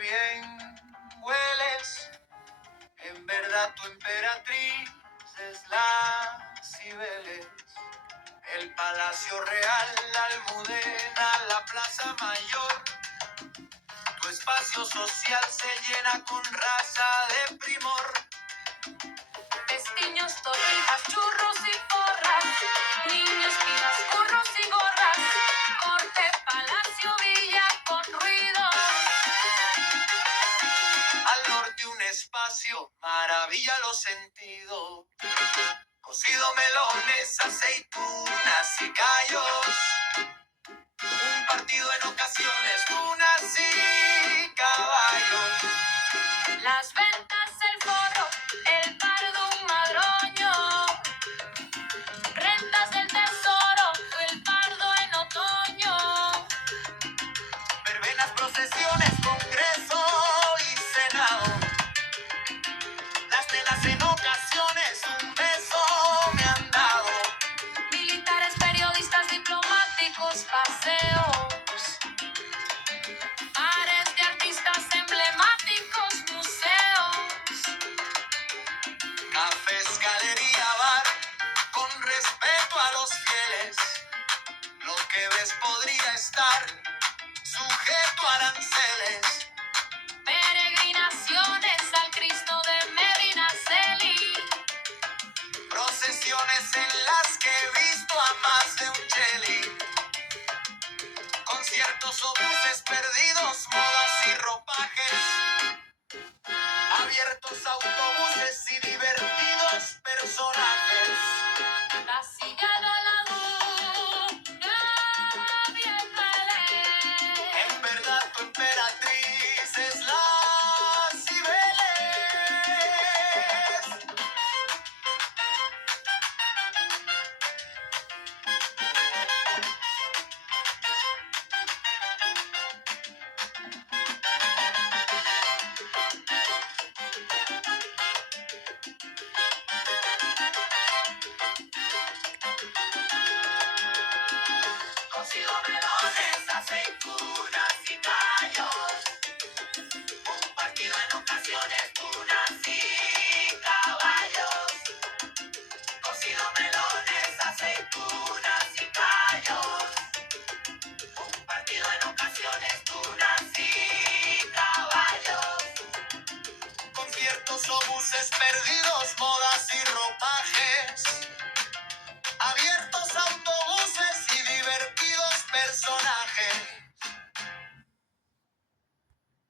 bien hueles, en verdad tu emperatriz es la Cibeles. El Palacio Real, la Almudena, la Plaza Mayor. Tu espacio social se llena con raza de primor. Pestiños, torrijas, churros y porras, niños, pibas, burros y gorras, corte, palacio, villa con ruido. Al norte un espacio, maravilla los sentidos. Cocido, melones, aceitunas y callos. Un partido en ocasiones, tunas y caballos. Las ventas, el forro, el pardo, un madroño. Rentas del tesoro, el pardo en otoño. Verbenas, procesiones, congreso y senado. Las nenas en ocasiones un beso me han dado. Militares, periodistas, diplomáticos, paseos. Pares de artistas emblemáticos, museos. Cafés, galería, bar, con respeto a los fieles. Lo que ves podría estar sujeto a aranceles. Peregrinaciones al Cristo de Medinaceli. Procesiones en las que he visto a más de un cheli. Conciertos o buses perdidos, modas y ropajes. Abiertos autobuses y divertidos personajes. Casillado la duda, bien vale. En verdad tu emperatriz es la Cibeles. Cocido, melones, aceitunas y callos. Un partido en ocasiones, tunas y caballos. Cocido, melones, aceitunas y callos. Un partido en ocasiones, tunas y caballos. Conciertos o buses perdidos.